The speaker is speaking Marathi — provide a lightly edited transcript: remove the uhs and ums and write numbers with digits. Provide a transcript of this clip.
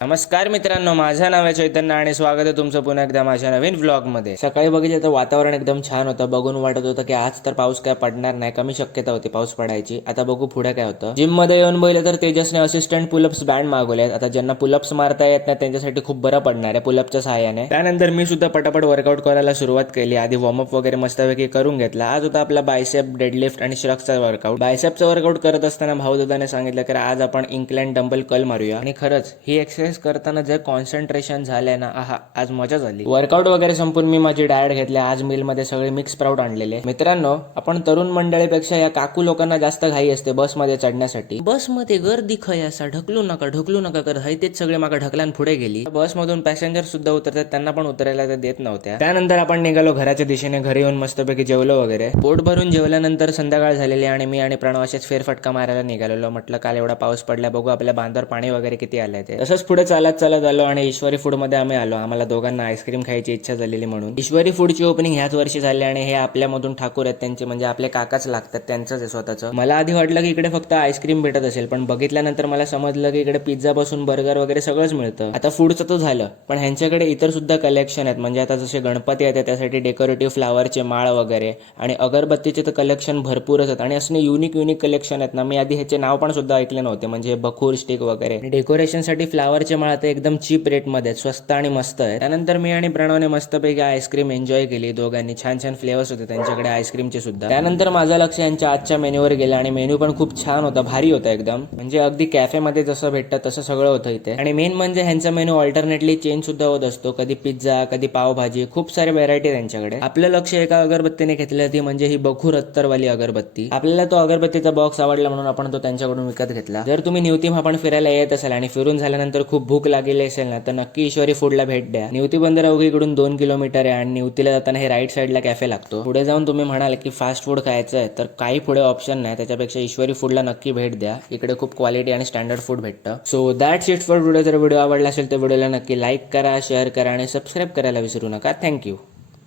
नमस्कार मित्रांनो, माझं नाव आहे चैतन्य आणि स्वागत आहे तुमचं पुन्हा एकदा माझ्या नवीन व्लॉगमध्ये. सकाळी बघितलं तर वातावरण एकदम छान होतं. बघून वाटत होतं की आज तर पाऊस काय पडणार नाही, कमी शक्यता होती पाऊस पडायची. आता बघू पुढे काय होतं. जिम मध्ये येऊन बघितलं तर तेजसने असिस्टंट पुलअप्स बँड मागवले आहेत. आता ज्यांना पुलअप्स मारता येत नाही त्यांच्यासाठी खूप बरं पडणार आहे पुलअपच्या सहाय्याने. त्यानंतर मी सुद्धा पटापट वर्कआउट करायला सुरुवात केली. आधी वॉर्मअप वगैरे मस्तपैकी करून घेतला. आज होता आपला बायसेप, डेडलिफ्ट आणि श्रगचा वर्कआउट. बायसेपचा वर्कआउट करत असताना भाऊदादाने सांगितलं की आज आपण इन्क्लाइन डंबल कर्ल मारूया. आणि खरंच ही एक्सरसाइज करताना जे कॉन्सन्ट्रेशन झालंय ना, आहा, आज मजा झाली. वर्कआउट वगैरे संपून मी माझी डाएट घेतली. आज मील मध्ये सगळे मिक्स स्प्राउट आणलेले. मित्रांनो, आपण तरुण मंडळीपेक्षा या काकू लोकांना जास्त घाई असते बसमध्ये चढण्यासाठी. बसमध्ये गर्दी खय असा ढकलू नका कर हाय तेच सगळे मागे ढकलान पुढे गेली. बसमधून पॅसेंजर सुद्धा उतरतात, त्यांना पण उतरायला तर देत नव्हत्या. त्यानंतर आपण निघालो घराच्या दिशेने. घरी येऊन मस्तपैकी जेवलो वगैरे. पोट भरून जेवल्यानंतर संध्याकाळ झालेली आणि मी आणि प्रणव असेच फेरफटका मारायला निघालेलो. म्हटलं काल एवढा पाऊस पडला, बघू आपल्या बांधावर पाणी वगैरे किती आलंय ते. तसंच पुढे चालत आलो आणि ईश्वरी फूड मध्ये आम्ही आलो. आम्हाला दोघांना आईस्क्रीम खायची इच्छा झालेली म्हणून. ईश्वरी फूडची ओपनिंग ह्याच वर्षी झाली आणि हे आपल्यामधून ठाकूर आहेत, त्यांचे म्हणजे आपले काकाच लागतात, त्यांचंच आहे स्वतःचं. मला आधी वाटलं की इकडे फक्त आईस्क्रीम भेटत असेल, पण बघितल्यानंतर मला समजलं की इकडे पिझ्झा पासून बर्गर वगैरे सगळंच मिळतं. आता फूडचं तर झालं, पण ह्यांच्याकडे इतर सुद्धा कलेक्शन आहेत. म्हणजे आता जसे गणपती आहेत त्यासाठी डेकोरेटिव्ह फ्लावरचे माळ वगैरे आणि अगरबत्तीचे तर कलेक्शन भरपूरच आहेत. आणि असणे युनिक कलेक्शन आहेत ना, मी आधी ह्याचे नाव पण सुद्धा ऐकले नव्हते. म्हणजे बखूर स्टिक वगैरे. डेकोरेशनसाठी फ्लावरचे माळ तर एकदम चीप रेट मध्ये स्वस्त आणि मस्त आहे. त्यानंतर मी आणि प्रणवने मस्तपैकी आईस्क्रीम एन्जॉय केली दोघांनी. छान फ्लेवर्स होते त्यांच्याकडे आईस्क्रीमचे सुद्धा. त्यानंतर माझं लक्ष यांच्या आजच्या मेन्यूवर गेलं आणि मेन्यू पण खूप छान होता, भारी होता एकदम. म्हणजे अगदी कॅफेमध्ये जसं भेटतं तसं सगळं होतं इथे. आणि मेन म्हणजे ह्यांचा मेन्यू ऑल्टरनेटली चेंज सुद्धा होत असतो. कधी पिझ्झा, कधी पावभाजी, खूप सारे व्हेरायटी त्यांच्याकडे. आपलं लक्ष एका अगरबत्तीने घेतलं, ती म्हणजे ही बखूर अत्तरवाली अगरबत्ती. आपल्याला तो अगरबत्तीचा बॉक्स आवडला म्हणून आपण तो त्यांच्याकडून विकत घेतला. जर तुम्ही निवतीम आपण फिरायला येत असाल आणि फिरून झाल्यानंतर खूप भूक लागलेली असेल ना, तर नक्की ईश्वरी फूडला भेट द्या. निवती बंदर अवघीकडून 2 किलोमीटर आहे आणि निवतीला जाताना हे राईट साईडला कॅफे लागतो. पुढे जाऊन तुम्ही म्हणाल की फास्ट फूड खायचं आहे, तर काही पुढे ऑप्शन नाही, त्याच्यापेक्षा ईश्वरी फूडला नक्की भेट द्या. इकडे खूप क्वालिटी आणि स्टँडर्ड फूड भेटतं. So that's it for video. जर व्हिडिओ आवडला असेल तर व्हिडिओला नक्की लाईक करा, शेअर करा आणि सबस्क्राईब करायला विसरू नका. थँक्यू.